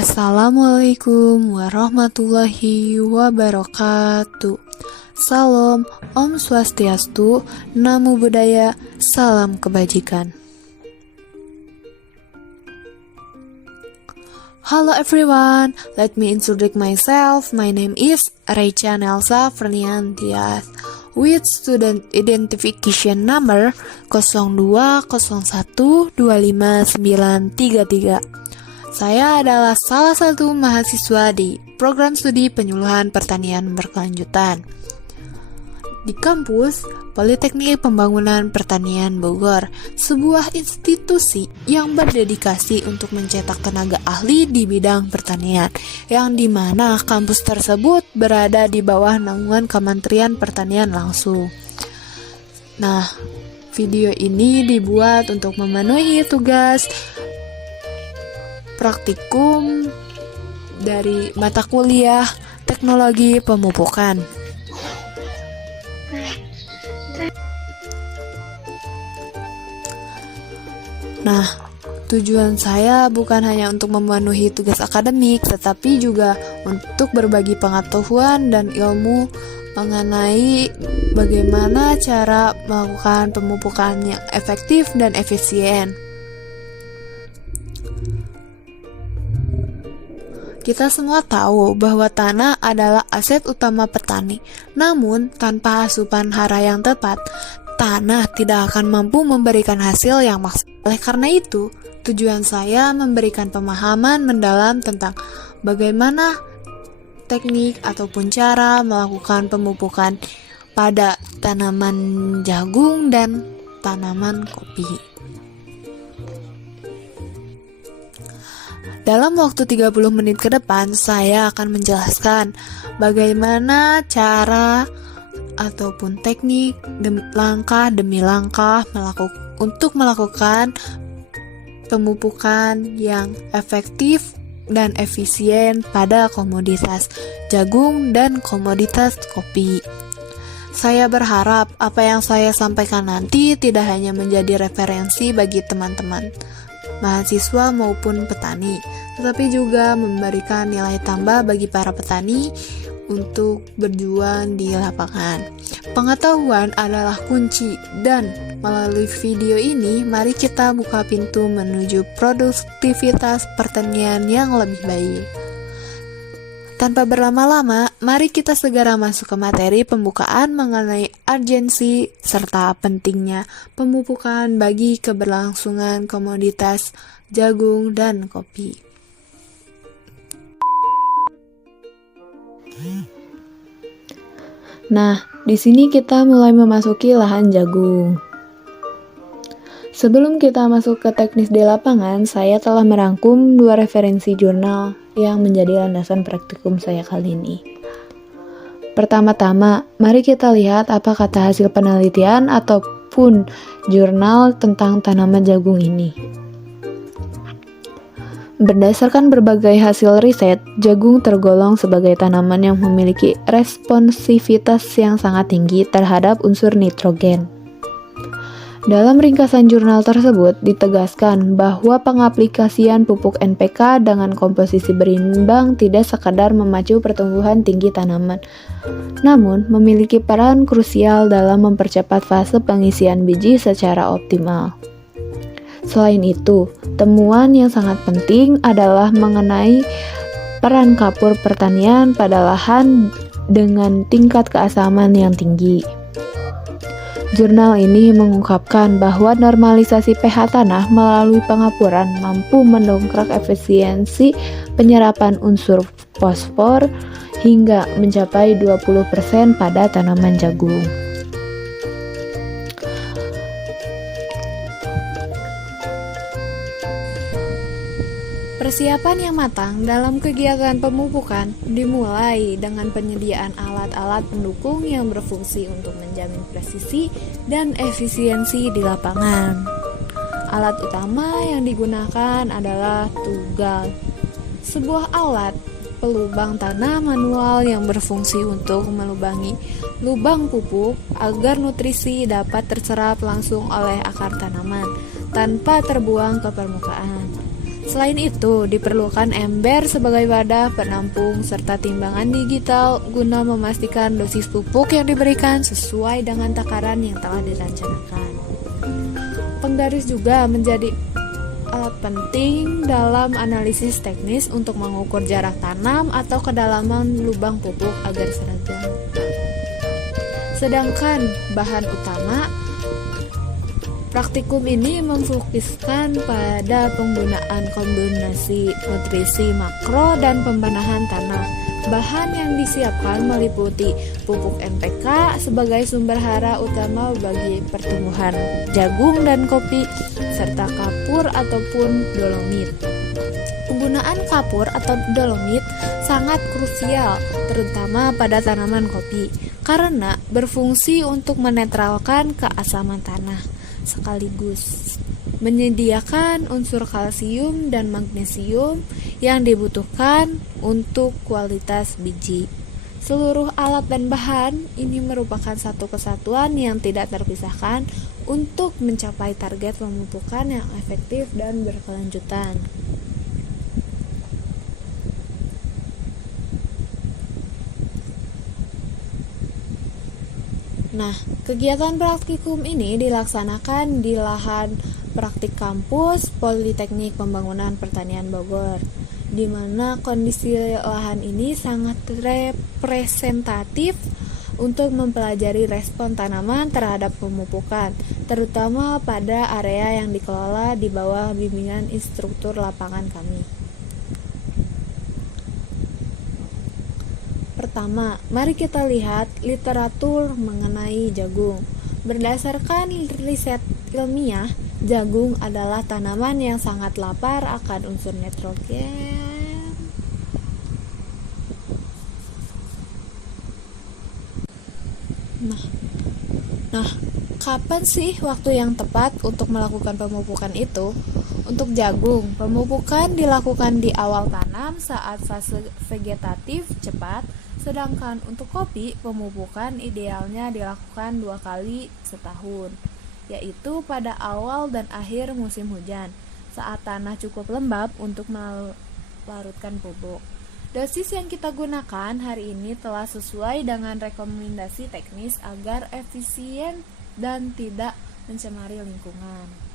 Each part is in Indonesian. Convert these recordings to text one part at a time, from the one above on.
Assalamualaikum warahmatullahi wabarakatuh. Salam, Om Swastiastu, Namo Buddhaya, Salam Kebajikan. Hello everyone, let me introduce myself. My name is Raicha Nelsa Fernian Diaz with student identification number 020125933. Saya adalah salah satu mahasiswa di program studi penyuluhan pertanian berkelanjutan di kampus Politeknik Pembangunan Pertanian Bogor, sebuah institusi yang berdedikasi untuk mencetak tenaga ahli di bidang pertanian, yang dimana kampus tersebut berada di bawah naungan Kementerian Pertanian langsung. Nah, video ini dibuat untuk memenuhi tugas praktikum dari mata kuliah Teknologi Pemupukan. Nah, tujuan saya bukan hanya untuk memenuhi tugas akademik, tetapi juga untuk berbagi pengetahuan dan ilmu mengenai bagaimana cara melakukan pemupukan yang efektif dan efisien. Kita semua tahu bahwa tanah adalah aset utama petani. Namun, tanpa asupan hara yang tepat, tanah tidak akan mampu memberikan hasil yang maksimal. Oleh karena itu, tujuan saya memberikan pemahaman mendalam tentang bagaimana teknik ataupun cara melakukan pemupukan pada tanaman jagung dan tanaman kopi. Dalam waktu 30 menit ke depan, saya akan menjelaskan bagaimana cara ataupun teknik langkah demi langkah untuk melakukan pemupukan yang efektif dan efisien pada komoditas jagung dan komoditas kopi. Saya berharap apa yang saya sampaikan nanti tidak hanya menjadi referensi bagi teman-teman mahasiswa maupun petani, tetapi juga memberikan nilai tambah bagi para petani untuk berjuang di lapangan. Pengetahuan adalah kunci, dan melalui video ini mari kita buka pintu menuju produktivitas pertanian yang lebih baik. Tanpa berlama-lama, mari kita segera masuk ke materi pembukaan mengenai urgensi serta pentingnya pemupukan bagi keberlangsungan komoditas jagung dan kopi. Nah, di sini kita mulai memasuki lahan jagung. Sebelum kita masuk ke teknis di lapangan, saya telah merangkum 2 referensi jurnal yang menjadi landasan praktikum saya kali ini. Pertama-tama, mari kita lihat apa kata hasil penelitian ataupun jurnal tentang tanaman jagung ini. Berdasarkan berbagai hasil riset, jagung tergolong sebagai tanaman yang memiliki responsivitas yang sangat tinggi terhadap unsur nitrogen. Dalam ringkasan jurnal tersebut ditegaskan bahwa pengaplikasian pupuk NPK dengan komposisi berimbang tidak sekadar memacu pertumbuhan tinggi tanaman, namun memiliki peran krusial dalam mempercepat fase pengisian biji secara optimal. Selain itu, temuan yang sangat penting adalah mengenai peran kapur pertanian pada lahan dengan tingkat keasaman yang tinggi. Jurnal ini mengungkapkan bahwa normalisasi pH tanah melalui pengapuran mampu mendongkrak efisiensi penyerapan unsur fosfor hingga mencapai 20% pada tanaman jagung. Persiapan yang matang dalam kegiatan pemupukan dimulai dengan penyediaan alat-alat pendukung yang berfungsi untuk menjamin presisi dan efisiensi di lapangan. Alat utama yang digunakan adalah tugal, sebuah alat pelubang tanah manual yang berfungsi untuk melubangi lubang pupuk agar nutrisi dapat terserap langsung oleh akar tanaman tanpa terbuang ke permukaan. Selain itu, diperlukan ember sebagai wadah penampung serta timbangan digital guna memastikan dosis pupuk yang diberikan sesuai dengan takaran yang telah dirancanakan. Penggaris juga menjadi alat penting dalam analisis teknis untuk mengukur jarak tanam atau kedalaman lubang pupuk agar seragam. Sedangkan bahan utama praktikum ini memfokuskan pada penggunaan kombinasi nutrisi makro dan pembenahan tanah. Bahan yang disiapkan meliputi pupuk NPK sebagai sumber hara utama bagi pertumbuhan jagung dan kopi, serta kapur ataupun dolomit. Penggunaan kapur atau dolomit sangat krusial, terutama pada tanaman kopi, karena berfungsi untuk menetralkan keasaman tanah, sekaligus menyediakan unsur kalsium dan magnesium yang dibutuhkan untuk kualitas biji. Seluruh alat dan bahan ini merupakan satu kesatuan yang tidak terpisahkan untuk mencapai target pemupukan yang efektif dan berkelanjutan. Nah, kegiatan praktikum ini dilaksanakan di lahan praktik kampus Politeknik Pembangunan Pertanian Bogor, di mana kondisi lahan ini sangat representatif untuk mempelajari respon tanaman terhadap pemupukan, terutama pada area yang dikelola di bawah bimbingan instruktur lapangan kami. Pertama, mari kita lihat literatur mengenai jagung. Berdasarkan riset ilmiah, jagung adalah tanaman yang sangat lapar akan unsur nitrogen. Nah, kapan sih waktu yang tepat untuk melakukan pemupukan itu? Untuk jagung, pemupukan dilakukan di awal tanam saat fase vegetatif cepat. Sedangkan untuk kopi, pemupukan idealnya dilakukan 2 kali setahun, yaitu pada awal dan akhir musim hujan, saat tanah cukup lembab untuk melarutkan pupuk. Dosis yang kita gunakan hari ini telah sesuai dengan rekomendasi teknis agar efisien dan tidak mencemari lingkungan.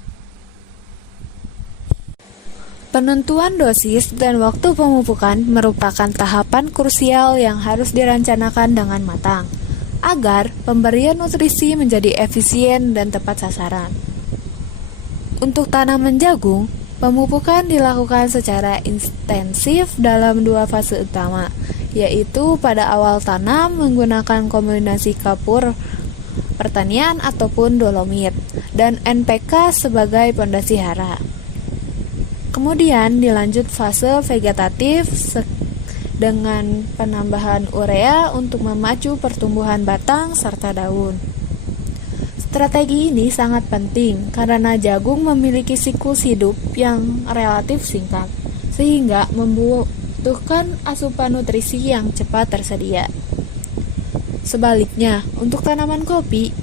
Penentuan dosis dan waktu pemupukan merupakan tahapan krusial yang harus direncanakan dengan matang, agar pemberian nutrisi menjadi efisien dan tepat sasaran. Untuk tanaman jagung, pemupukan dilakukan secara intensif dalam 2 fase utama, yaitu pada awal tanam menggunakan kombinasi kapur pertanian ataupun dolomit, dan NPK sebagai pondasi hara. Kemudian dilanjut fase vegetatif dengan penambahan urea untuk memacu pertumbuhan batang serta daun. Strategi ini sangat penting karena jagung memiliki siklus hidup yang relatif singkat, sehingga membutuhkan asupan nutrisi yang cepat tersedia. Sebaliknya, untuk tanaman kopi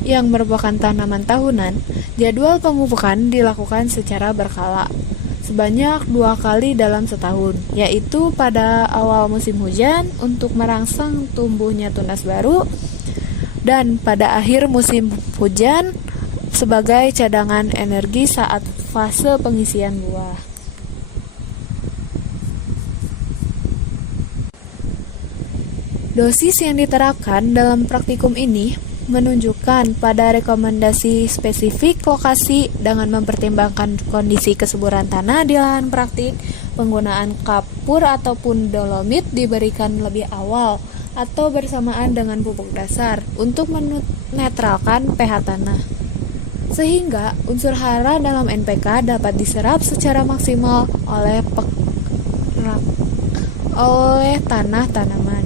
yang merupakan tanaman tahunan, jadwal pemupukan dilakukan secara berkala, sebanyak 2 kali dalam setahun, yaitu pada awal musim hujan untuk merangsang tumbuhnya tunas baru, dan pada akhir musim hujan sebagai cadangan energi saat fase pengisian buah. Dosis yang diterapkan dalam praktikum ini menunjukkan pada rekomendasi spesifik lokasi dengan mempertimbangkan kondisi kesuburan tanah di lahan praktik. Penggunaan kapur ataupun dolomit diberikan lebih awal atau bersamaan dengan pupuk dasar untuk menetralkan pH tanah, sehingga unsur hara dalam NPK dapat diserap secara maksimal oleh tanah tanaman.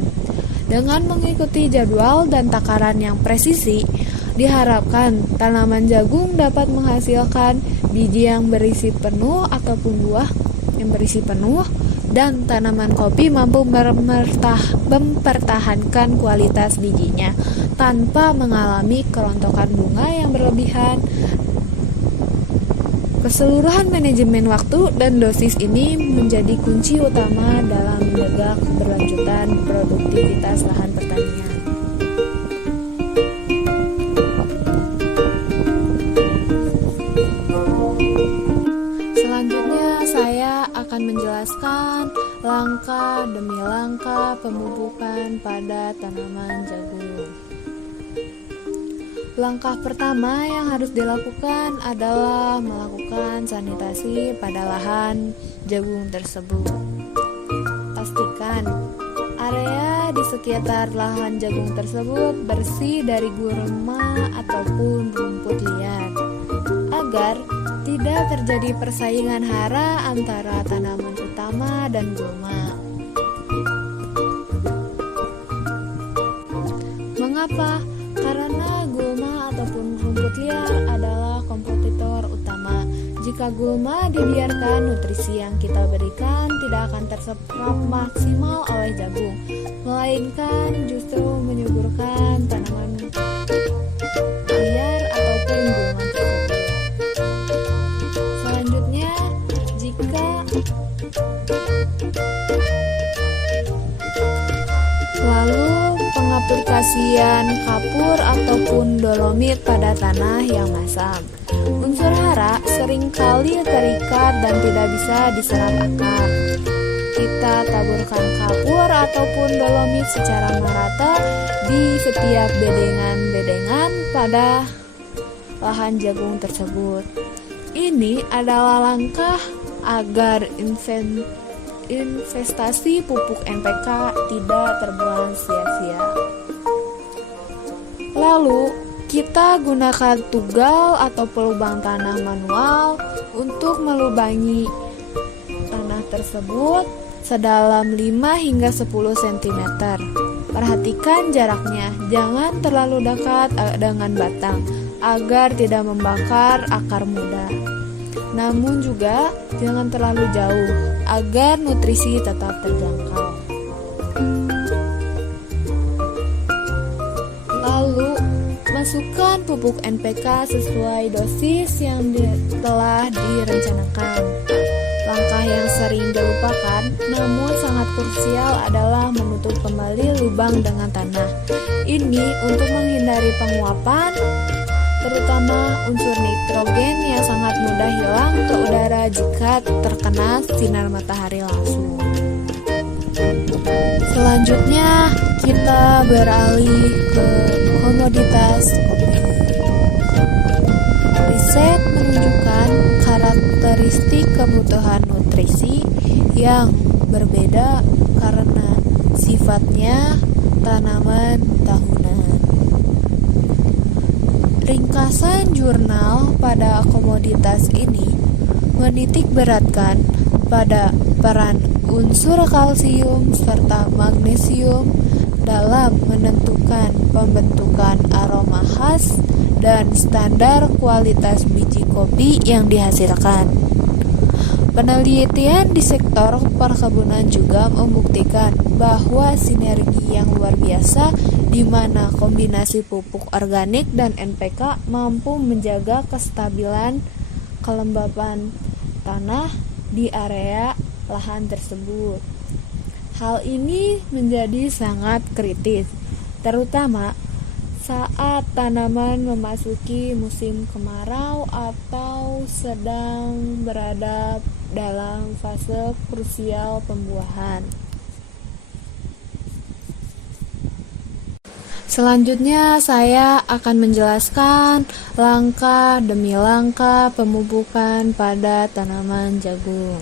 Dengan mengikuti jadwal dan takaran yang presisi, diharapkan tanaman jagung dapat menghasilkan biji yang berisi penuh ataupun buah yang berisi penuh, dan tanaman kopi mampu mempertahankan kualitas bijinya tanpa mengalami kerontokan bunga yang berlebihan. Keseluruhan manajemen waktu dan dosis ini menjadi kunci utama dalam menjaga keberlanjutan produktivitas lahan pertanian. Selanjutnya saya akan menjelaskan langkah demi langkah pemupukan pada tanaman jagung. Langkah pertama yang harus dilakukan adalah melakukan sanitasi pada lahan jagung tersebut. Pastikan area di sekitar lahan jagung tersebut bersih dari gurama ataupun rumput liar, agar tidak terjadi persaingan hara antara tanaman utama dan gulma. Mengapa? Karena gulma ataupun rumput liar adalah kompetitor utama. Jika gulma dibiarkan, nutrisi yang kita berikan tidak akan terserap maksimal oleh jagung, melainkan justru menyuburkan tanaman liar ataupun gulma tersebut. Selanjutnya, lalu pengaplikasian kapur ataupun dolomit pada tanah yang masam. Unsur hara seringkali terikat dan tidak bisa diserap akar. Kita taburkan kapur ataupun dolomit secara merata di setiap bedengan-bedengan pada lahan jagung tersebut. Ini adalah langkah agar investasi pupuk NPK tidak terbuang sia-sia. Lalu, kita gunakan tugal atau pelubang tanah manual untuk melubangi tanah tersebut sedalam 5 hingga 10 cm. Perhatikan jaraknya, jangan terlalu dekat dengan batang agar tidak membakar akar muda. Namun juga jangan terlalu jauh agar nutrisi tetap terjangkau. Lalu, masukkan pupuk NPK sesuai dosis yang telah direncanakan. Langkah yang sering dilupakan namun sangat krusial adalah menutup kembali lubang dengan tanah. Ini untuk menghindari penguapan, terutama unsur nitrogen yang sangat mudah hilang ke udara jika terkena sinar matahari langsung. Selanjutnya, kita beralih ke komoditas kopi. Riset menunjukkan karakteristik kebutuhan nutrisi yang berbeda karena sifatnya tanaman tahunan. Ringkasan jurnal pada komoditas ini menitik beratkan pada peran unsur kalsium serta magnesium dalam menentukan pembentukan aroma khas dan standar kualitas biji kopi yang dihasilkan. Penelitian di sektor perkebunan juga membuktikan bahwa sinergi yang luar biasa di mana kombinasi pupuk organik dan NPK mampu menjaga kestabilan kelembapan tanah di area lahan tersebut. Hal ini menjadi sangat kritis, terutama saat tanaman memasuki musim kemarau atau sedang berada dalam fase krusial pembuahan. Selanjutnya saya akan menjelaskan langkah demi langkah pemupukan pada tanaman jagung.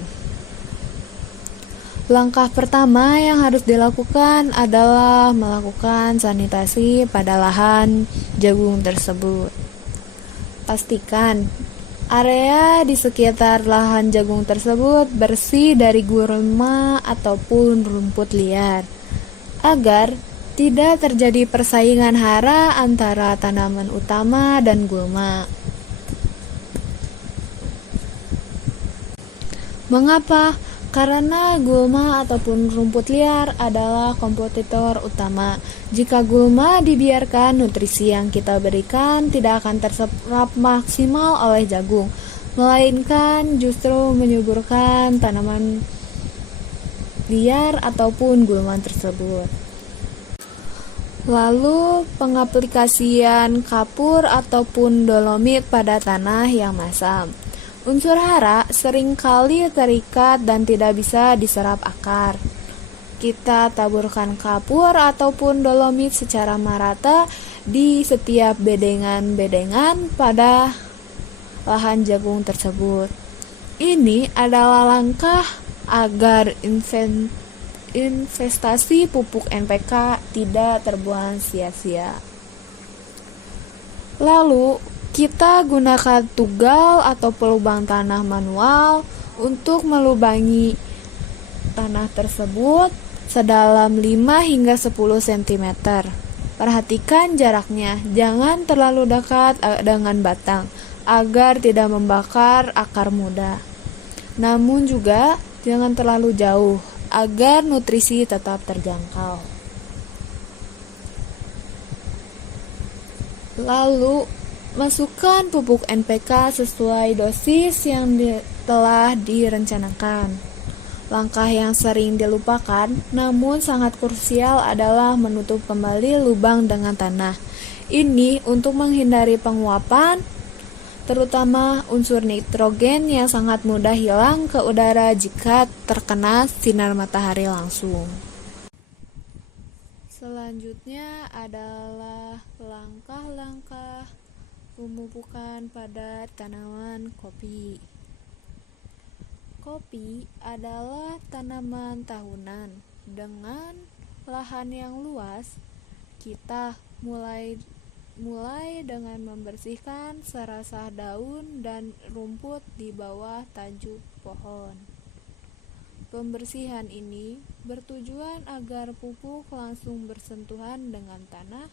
Langkah pertama yang harus dilakukan adalah melakukan sanitasi pada lahan jagung tersebut. Pastikan area di sekitar lahan jagung tersebut bersih dari gurama ataupun rumput liar, agar tidak terjadi persaingan hara antara tanaman utama dan gulma. Mengapa? Karena gulma ataupun rumput liar adalah kompetitor utama. Jika gulma dibiarkan, nutrisi yang kita berikan tidak akan terserap maksimal oleh jagung, melainkan justru menyuburkan tanaman liar ataupun gulma tersebut. Lalu pengaplikasian kapur ataupun dolomit pada tanah yang masam. Unsur hara seringkali terikat dan tidak bisa diserap akar. Kita taburkan kapur ataupun dolomit secara merata di setiap bedengan-bedengan pada lahan jagung tersebut. Ini adalah langkah agar investasi pupuk NPK tidak terbuang sia-sia. Lalu, kita gunakan tugal atau pelubang tanah manual untuk melubangi tanah tersebut sedalam 5 hingga 10 cm. Perhatikan jaraknya, jangan terlalu dekat dengan batang agar tidak membakar akar muda. Namun juga jangan terlalu jauh agar nutrisi tetap terjangkau. Lalu, masukkan pupuk NPK sesuai dosis yang telah direncanakan. Langkah yang sering dilupakan, namun sangat krusial adalah menutup kembali lubang dengan tanah. Ini untuk menghindari penguapan, terutama unsur nitrogen yang sangat mudah hilang ke udara jika terkena sinar matahari langsung. Selanjutnya adalah langkah-langkah pemupukan pada tanaman kopi. Kopi adalah tanaman tahunan. Dengan lahan yang luas, kita mulai dengan membersihkan serasah daun dan rumput di bawah tajuk pohon. Pembersihan ini bertujuan agar pupuk langsung bersentuhan dengan tanah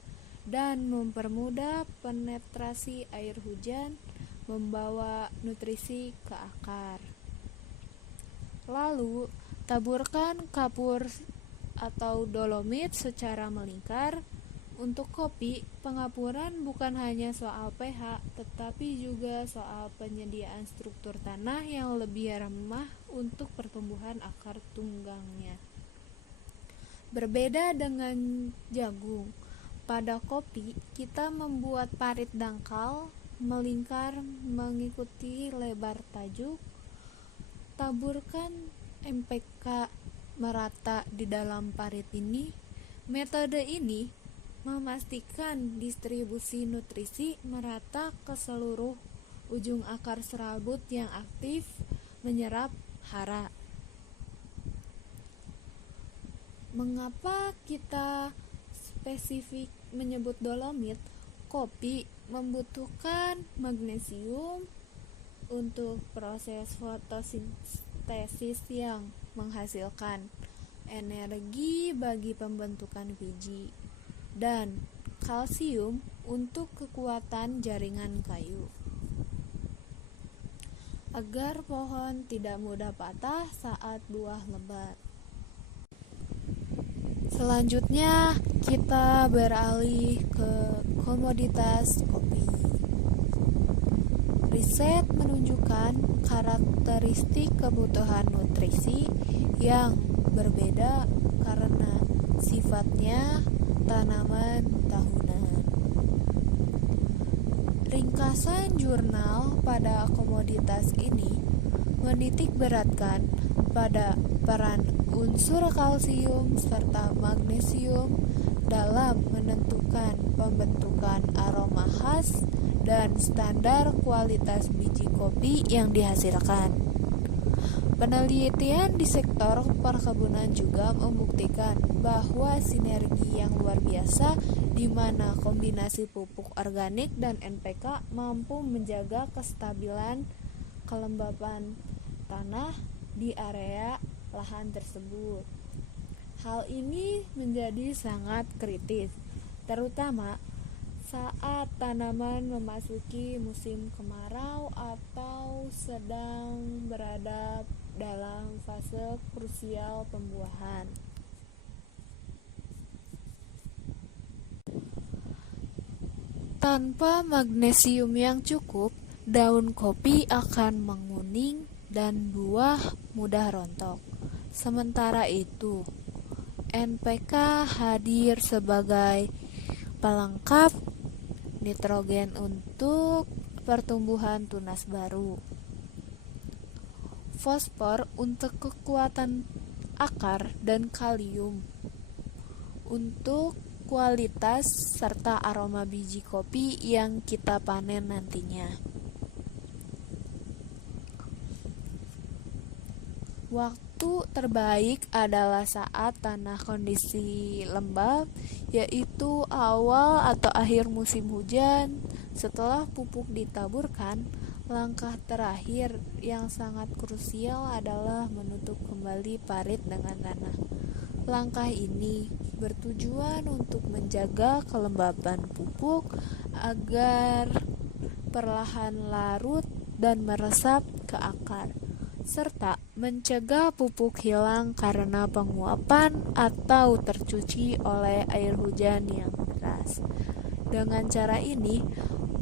dan mempermudah penetrasi air hujan membawa nutrisi ke akar. Lalu, taburkan kapur atau dolomit secara melingkar. Untuk kopi, pengapuran bukan hanya soal pH, tetapi juga soal penyediaan struktur tanah yang lebih ramah untuk pertumbuhan akar tunggangnya. Berbeda dengan jagung, pada kopi kita membuat parit dangkal melingkar mengikuti lebar tajuk. Taburkan NPK merata di dalam parit ini. Metode ini memastikan distribusi nutrisi merata ke seluruh ujung akar serabut yang aktif menyerap hara. Mengapa kita spesifik menyebut dolomit? Kopi membutuhkan magnesium untuk proses fotosintesis yang menghasilkan energi bagi pembentukan biji, dan kalsium untuk kekuatan jaringan kayu, agar pohon tidak mudah patah saat buah lebat. Selanjutnya, kita beralih ke komoditas kopi. Riset menunjukkan karakteristik kebutuhan nutrisi yang berbeda karena sifatnya tanaman tahunan. Ringkasan jurnal pada komoditas ini menitik beratkan pada peran unsur kalsium serta magnesium dalam menentukan pembentukan aroma khas dan standar kualitas biji kopi yang dihasilkan. Penelitian di sektor perkebunan juga membuktikan bahwa sinergi yang luar biasa di mana kombinasi pupuk organik dan NPK mampu menjaga kestabilan kelembapan tanah di area lahan tersebut. Hal ini menjadi sangat kritis, terutama saat tanaman memasuki musim kemarau atau sedang berada dalam fase krusial pembuahan. Tanpa magnesium yang cukup, daun kopi akan menguning dan buah mudah rontok. Sementara itu, NPK hadir sebagai pelengkap nitrogen untuk pertumbuhan tunas baru. Fosfor untuk kekuatan akar dan kalium untuk kualitas serta aroma biji kopi yang kita panen nantinya. Waktu terbaik adalah saat tanah kondisi lembab, yaitu awal atau akhir musim hujan. Setelah pupuk ditaburkan, langkah terakhir yang sangat krusial adalah menutup kembali parit dengan tanah. Langkah ini bertujuan untuk menjaga kelembaban pupuk agar perlahan larut dan meresap ke akar, serta mencegah pupuk hilang karena penguapan atau tercuci oleh air hujan yang deras. Dengan cara ini,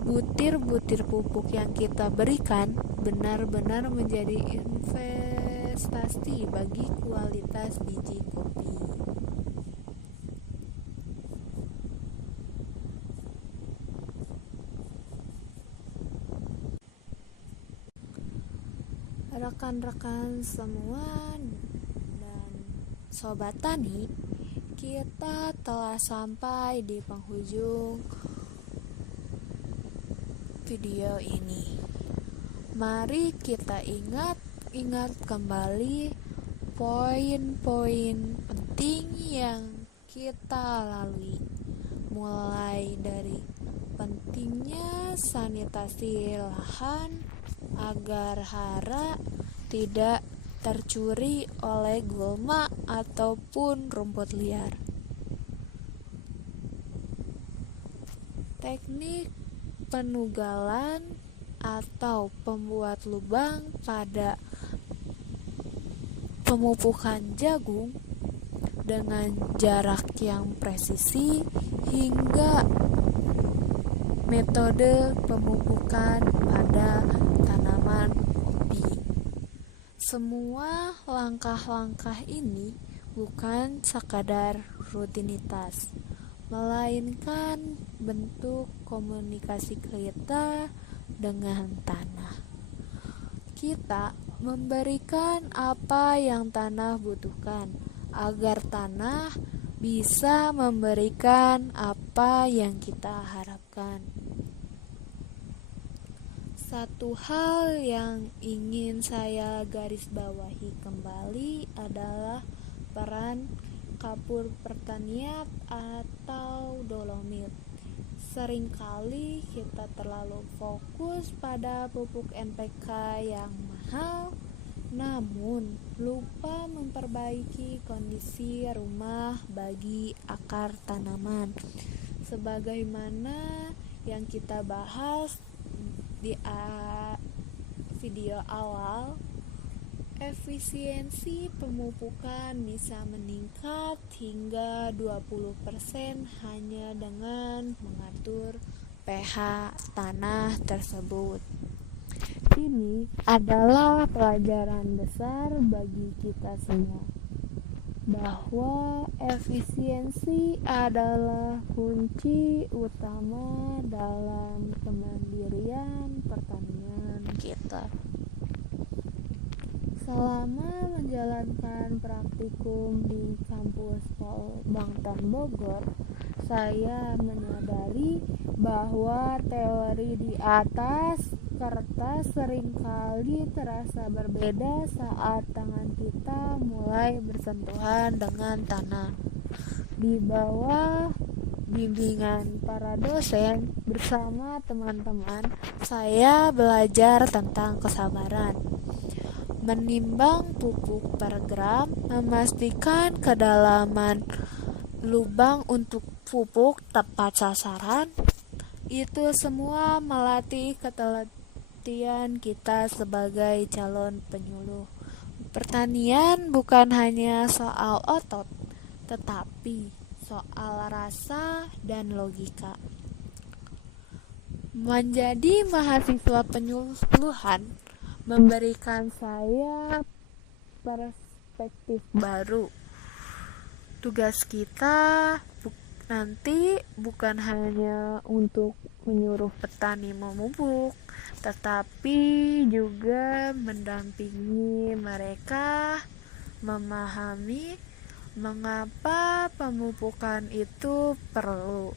butir-butir pupuk yang kita berikan benar-benar menjadi investasi bagi kualitas biji kopi. Rekan-rekan semua dan sobat tani, kita telah sampai di penghujung video ini. Mari kita ingat kembali poin-poin penting yang kita lalui, mulai dari pentingnya sanitasi lahan agar hara tidak tercuri oleh gulma ataupun rumput liar. Teknik penugalan atau pembuat lubang pada pemupukan jagung dengan jarak yang presisi hingga metode pemupukan pada tanaman kopi. Semua langkah-langkah ini bukan sekadar rutinitas, melainkan bentuk komunikasi kita dengan tanah. Kita memberikan apa yang tanah butuhkan agar tanah bisa memberikan apa yang kita harapkan. Satu hal yang ingin saya garis bawahi kembali adalah peran kapur pertanian atau dolomit. Seringkali kita terlalu fokus pada pupuk NPK yang mahal, namun lupa memperbaiki kondisi rumah bagi akar tanaman. Sebagaimana yang kita bahas di video awal, efisiensi pemupukan bisa meningkat hingga 20% hanya dengan mengatur pH tanah tersebut. Ini adalah pelajaran besar bagi kita semua, bahwa efisiensi adalah kunci utama dalam kemandirian pertanian kita. Selama menjalankan praktikum di kampus Polbangtan Bogor, saya menyadari bahwa teori di atas kertas seringkali terasa berbeda saat tangan kita mulai bersentuhan dengan tanah. Di bawah bimbingan para dosen bersama teman-teman, saya belajar tentang kesabaran, menimbang pupuk per gram, memastikan kedalaman lubang untuk pupuk tepat sasaran. Itu semua melatih ketelitian kita sebagai calon penyuluh. Pertanian bukan hanya soal otot, tetapi soal rasa dan logika. Menjadi mahasiswa penyuluhan memberikan saya perspektif baru. Tugas kita nanti bukan hanya untuk menyuruh petani memupuk, tetapi juga mendampingi mereka memahami mengapa pemupukan itu perlu.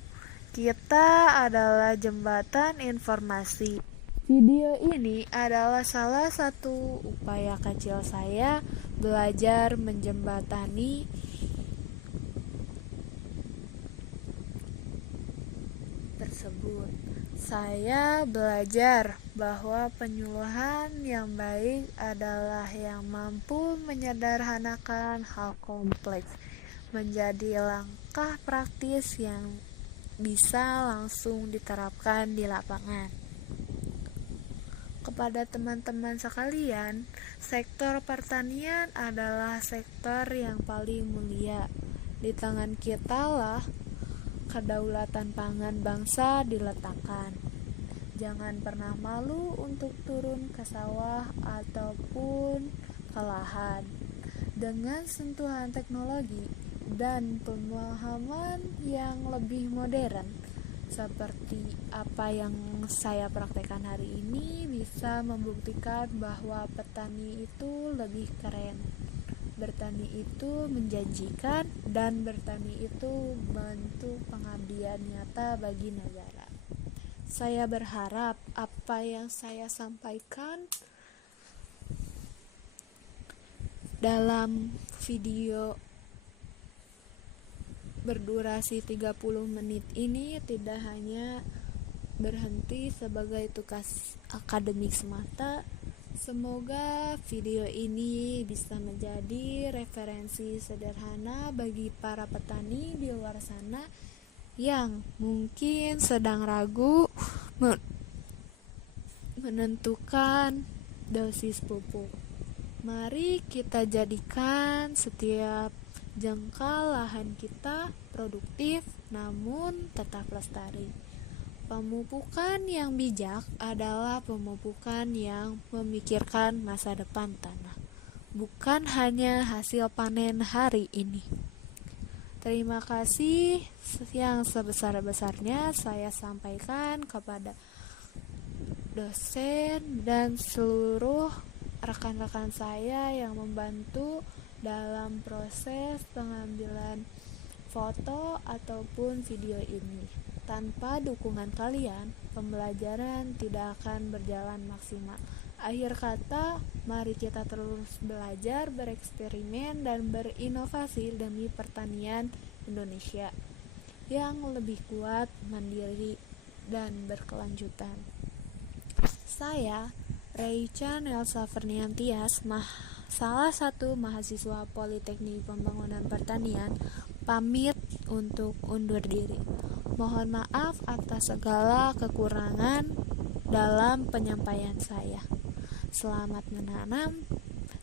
Kita adalah jembatan informasi. Video ini adalah salah satu upaya kecil saya belajar menjembatani tersebut. Saya belajar bahwa penyuluhan yang baik adalah yang mampu menyederhanakan hal kompleks menjadi langkah praktis yang bisa langsung diterapkan di lapangan. Kepada teman-teman sekalian, sektor pertanian adalah sektor yang paling mulia. Di tangan kita lah kedaulatan pangan bangsa diletakkan. Jangan pernah malu untuk turun ke sawah ataupun ke lahan. Dengan sentuhan teknologi dan pemahaman yang lebih modern, seperti apa yang saya praktekkan hari ini, bisa membuktikan bahwa petani itu lebih keren. Bertani itu menjanjikan, dan bertani itu bentuk pengabdian nyata bagi negara. Saya berharap apa yang saya sampaikan dalam video berdurasi 30 menit ini tidak hanya berhenti sebagai tugas akademik semata. Semoga video ini bisa menjadi referensi sederhana bagi para petani di luar sana yang mungkin sedang ragu menentukan dosis pupuk. Mari kita jadikan setiap jengkal lahan kita produktif namun tetap lestari. Pemupukan yang bijak adalah pemupukan yang memikirkan masa depan tanah, bukan hanya hasil panen hari ini. Terima kasih yang sebesar-besarnya saya sampaikan kepada dosen dan seluruh rekan-rekan saya yang membantu dalam proses pengambilan foto ataupun video ini. Tanpa dukungan kalian, pembelajaran tidak akan berjalan maksimal. Akhir kata, mari kita terus belajar, bereksperimen, dan berinovasi demi pertanian Indonesia yang lebih kuat, mandiri, dan berkelanjutan. Saya, Reicha Nelsa Ferniantias, salah satu mahasiswa Politeknik Pembangunan Pertanian, pamit untuk undur diri. Mohon maaf atas segala kekurangan dalam penyampaian saya. Selamat menanam,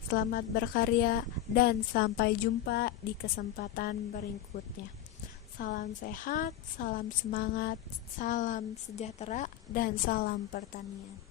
selamat berkarya, dan sampai jumpa di kesempatan berikutnya. Salam sehat, salam semangat, salam sejahtera, dan salam pertanian.